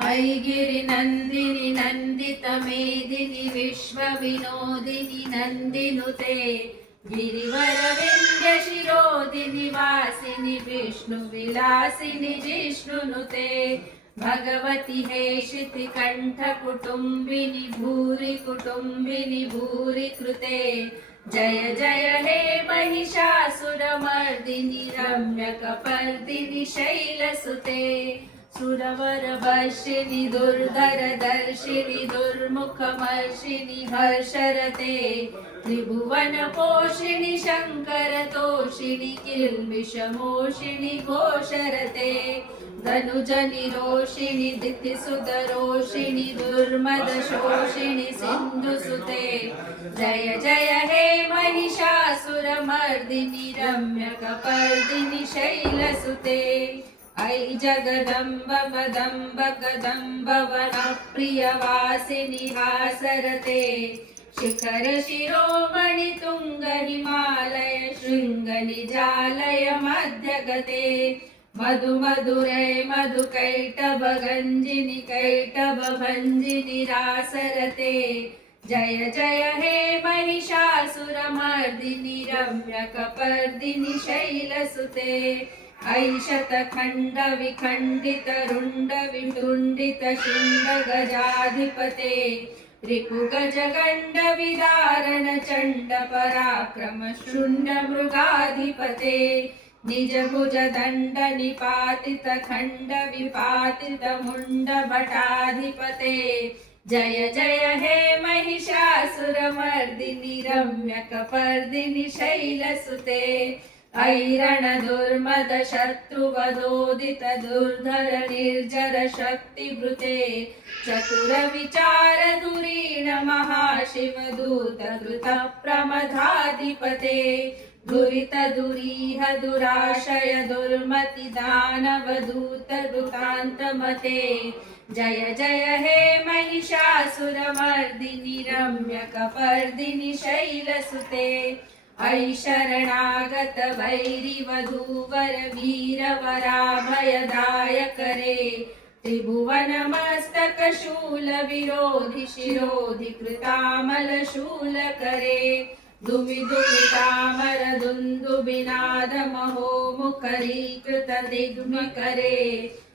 ऐगिरिनन्दिनि नन्दितमेदिनि विश्वविनोदिनि नन्दिनुते गिरिवरविन्द्यशिरोदिनि वासिनि विष्णुविलासिनि जिष्णुनुते भगवति हेशितिकण्ठकुटुम्बिनि भूरि कुटुम्बिनि भूरि कृते जय जय हे महिषासुरमर्दिनि रम्यकपर्दिनि शैलसुते सुरवरवर्षिणि दुर्धरदर्शिनि दुर्मुखमर्षिणि हर्षरते त्रिभुवनपोषिणि शङ्करतोषिणि किल्बिषमोषिणि घोषरते धनुजनिरोषिणि दितिसुतरोषिणि दुर्मदशोषिणि सिन्धुसुते जय जय हे महिषासुरमर्दिनि रम्यकपर्दिनि शैलसुते ऐ जगदम्ब वदम्ब कदम्ब वनप्रियवासिनि हासरते शिखर शिरोमणि तुंग हिमालय शृंग निजालय मध्यगते मधु मधुरे मधु कैटभ गंजिनि कैटभ भंजिनि रासरते जय जय हे महिषासुरमर्दिनि रम्यकपर्दिनि शैलसुते ऐशतखण्ड विखण्डित रुण्ड वितुण्डित शुण्ड गजाधिपते रिपुगज गण्ड विदारण चण्ड पराक्रम शृण्ड मृगाधिपते निज भुज दण्ड निपातित खण्ड विपातित मुण्ड भटाधिपते जय जय हे महिषासुरमर्दिनि रम्यकपर्दिनि शैलसुते ऐरण दुर्मद शत्रुवदोदित दुर्धर निर्जर शक्तिभृते चतुर विचार धुरीण महाशिव दूत कृत प्रमदाधिपते दुरित दुरीह दुराशय दुर्मति दानव दूत दुतान्तमते जय जय हे महिषासुरमर्दिनि रम्यकपर्दिनि शैलसुते ऐ शरणागत वैरि वधूवर वीरवराभयदायक रे त्रिभुवन मस्तक शूल विरोधि शिरोधि कृतामल शूल करे दुमि दुमितामर दुन्दुबिनाद महो मुखरीकृत दिग्म करे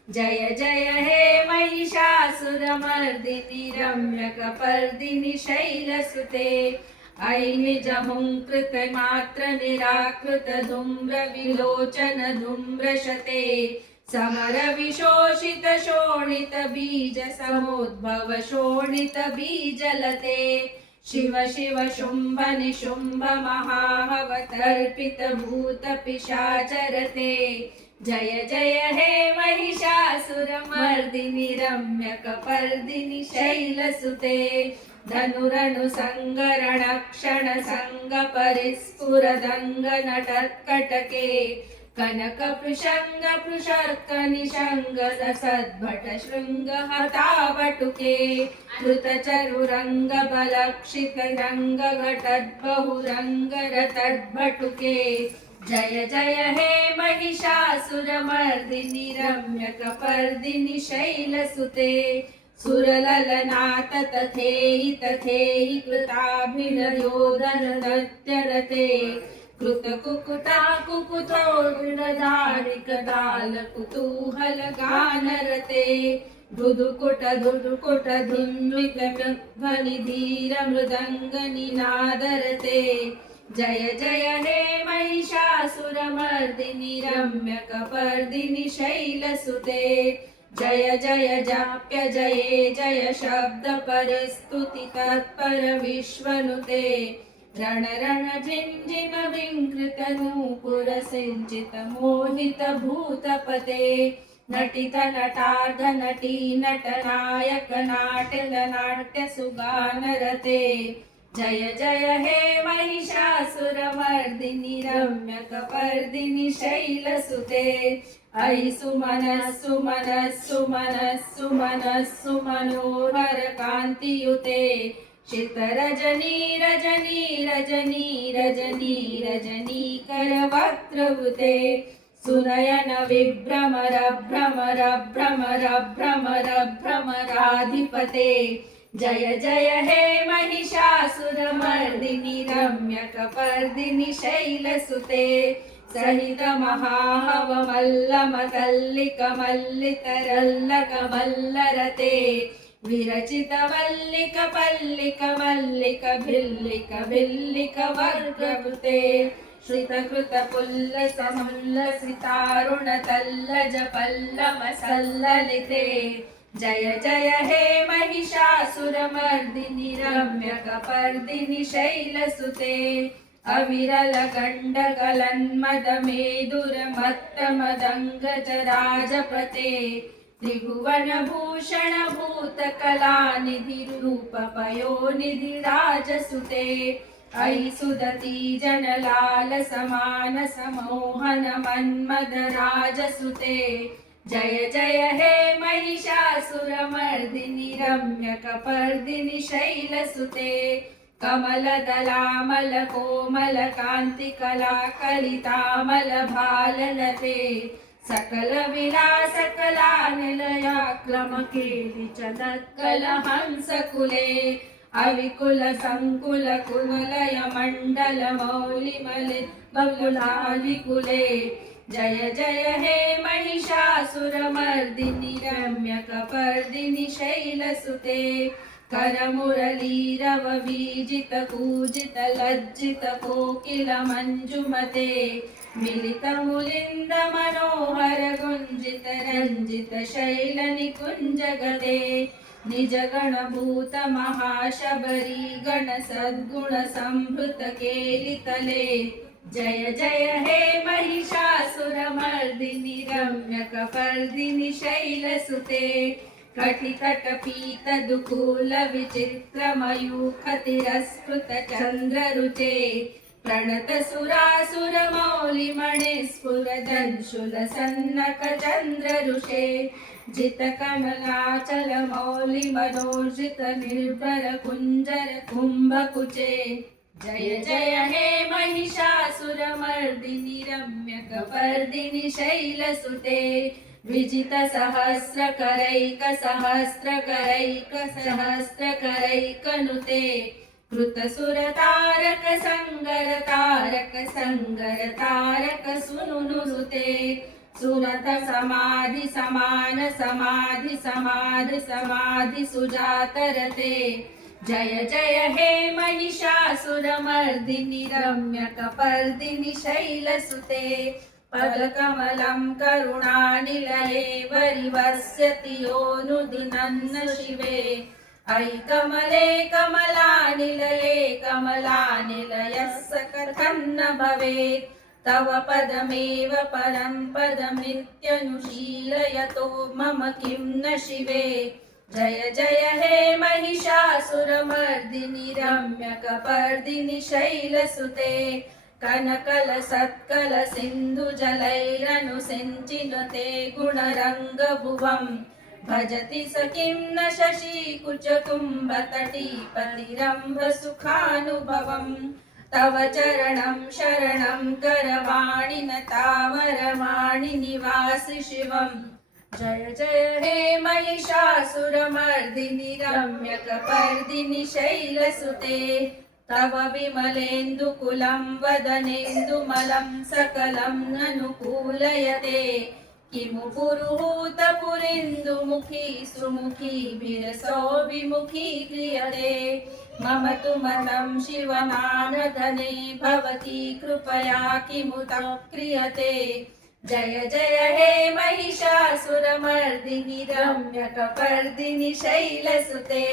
जय जय हे महिषासुरमर्दिनि रम्यकपर्दिनि शैलसुते ऐ निजहुंकृत मात्र निराकृत धूम्र विलोचन धूम्रशते समर विशोषित शोणित बीज समुद्भव शोणित बीजलते शिव शिव शुंभ निशुंभ महावतर्पित भूत पिशाचरते जय जय हे महिषासुरमर्दिनि रम्यकपर्दिनि शैलसुते धनुरनु संगरण क्षण संग परिस्फुरदंग नटत्कटके कनक पृषंग पृषर्क निषंग सद्भट शृंग हतावटुके कृत चरुरंग बलक्षित रंग घटद्बहुरंग रतद्भटुके जय जय हे महिषासुरमर्दिनि रम्यकपर्दिनि शैलसुते सुरललनाथ तथेहि तथेहि कृताभिनयोदन दत्यरते कृतकुकुटा कुकुतोर्विरधारिकदाल कुतूहल गानरते धुधुकुट धुधुकुट धुन्वित ध्वनि धीर मृदंग निनादरते जय जय हे महिषासुरमर्दिनि रम्यकपर्दिनि शैलसुते जय जय जाप्य जये जय शब्द परिस्तुति तत्पर विश्वनुते रण रण झिंझिन विंकृत नूपुर सिंचित मोहित भूतपते नटित नटार्ध नटी नटनायक नाट्य नाट्य सुगानरते जय जय हे महिषासुरमर्दिनि रम्यकपर्दिनि शैलसुते ऐ सुमनः सुमनः सुमनः सुमनः सुमनोहर कान्तियुते शितरजनी रजनी रजनी रजनी रजनी करवक्त्रवृते सुनयन विभ्रमर भ्रमर भ्रमर भ्रमर भ्रमराधिपते जय जय हे महिषासुरमर्दिनि रम्यकपर्दिनि शैलसुते सहित महाहवमल्लमकल्लिकमल्लितरल्लकमल्लरते विरचित वल्लिक पल्लिक मल्लिक भिल्लिक भिल्लिक वर्गकृते श्रितकृत पुल्लसमुल्लसितारुण तल्लज पल्लवसल्ललिते जय जय हे महिषासुरमर्दिनि रम्यकपर्दिनि शैलसुते अविरल गण्डकलन्मदमेदुरमत्तमदङ्गजराजपते त्रिभुवनभूषण भूतकलानिधि रूपपयोनिधि राजसुते अयि सुदती जनलाल समान समोहन मन्मद राजसुते जय जय हे महिषासुरमर्दिनि रम्यकपर्दिनि शैलसुते कमलदलामल कोमल कान्तिकला कलितामल भाललते सकल विलास कला निलया क्रमकेलि च दत्कलहंसकुले अविकुल संकुल कुलय मण्डल मौलिमलित बहुलाविकुले जय जय हे महिषासुरमर्दिनि रम्यकपर्दिनि शैलसुते करमुरलीरव वीजित कूजित लज्जित कोकिल मञ्जुमते मिलित मुलिन्द मनोहर गुञ्जित रञ्जित शैल निकुञ्ज गते निज गणभूत महाशबरी गण सद्गुण संभृत केलितले जय जय हे महिषासुरमर्दिनि रम्यकपर्दिनि शैलसुते कटितटपीत दुकूल विचित्र मयूखतिरस्फुत चन्द्ररुचे प्रणत सुरासुर मौलिमणे स्फुरदंशुल सन्नक चन्द्ररुषे जित कमलाचल मौलि मनोर्जित निर्भर कुञ्जर कुम्भकुचे जय जय हे महिषासुरमर्दिनि रम्यकपर्दिनि शैलसुते विजित सहस्रकरैक सहस्रकरैक सहस्रकरैकनुते कृतसुर तारक संगर तारक संगर तारक सुनुनुते सुरथ समाधि समान समाधि समाधि समाधि सुजातरते जय जय हे महिषासुरमर्दिनि रम्यकपर्दिनि शैलसुते पदकमलं करुणानिलये वरिवस्यति योऽनुदिनन्न शिवे अयि कमले कमलानिलये कमलानिलयस्य कथं न भवेत् तव पदमेव परं पदमित्यनुशीलयतो मम किं न शिवे जय जय हे महिषासुरमर्दिनि रम्यकपर्दिनि शैलसुते कनकल सत्कल सिन्धुजलैरनुसिञ्चिनुते गुणरङ्गभुवम् भजति स किं न शशीकुचकुम्भतटीपतिरम्भ सुखानुभवम् तव चरणं शरणं करवाणि न तावरवाणि निवासि शिवम् जय जय हे महिषासुरमर्दिनि रम्यकपर्दिनि शैलसुते तव विमलेन्दुकुलं वदनेन्दुमलं सकलं ननुकूलयते किमु पुरुहूतपुरेन्दुमुखी सुमुखी विरसो विमुखी क्रियते मम तु मतं शिवनानधने भवती कृपया किमुतं क्रियते जय जय हे महिषासुरमर्दिनि रम्यकपर्दिनि शैलसुते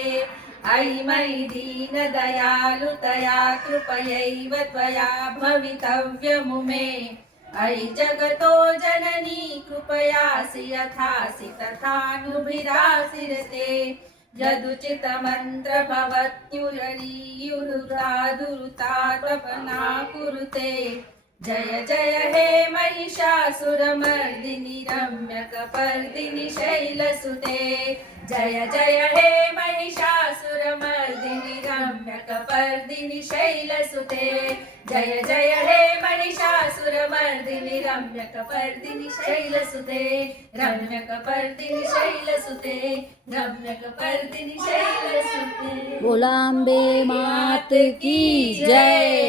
अयि मयि दीनदयालुतया कृपयैव त्वया भवितव्यमुमे अयि जगतो जननी कृपयासि यथासि तथानुभिरासि ऋते यदुचितमन्त्र भवत्युररीयुरुदादुरुतातपना कुरुते जय जय हे महिषासुरमर्दिनि रम्यकपर्दिनि शैलसुते जय जय हे महिषासुरमर्दिनि रम्यक रम्यकपर्दिनि शैलसुते जय जय हे महिषासुरमर्दिनि रम्यकपर्दिनि शैलसुते रम्यकपर्दिनि शैलसुते रम्यकपर्दिनि शैलसुते। बोला अम्बे मात की जय।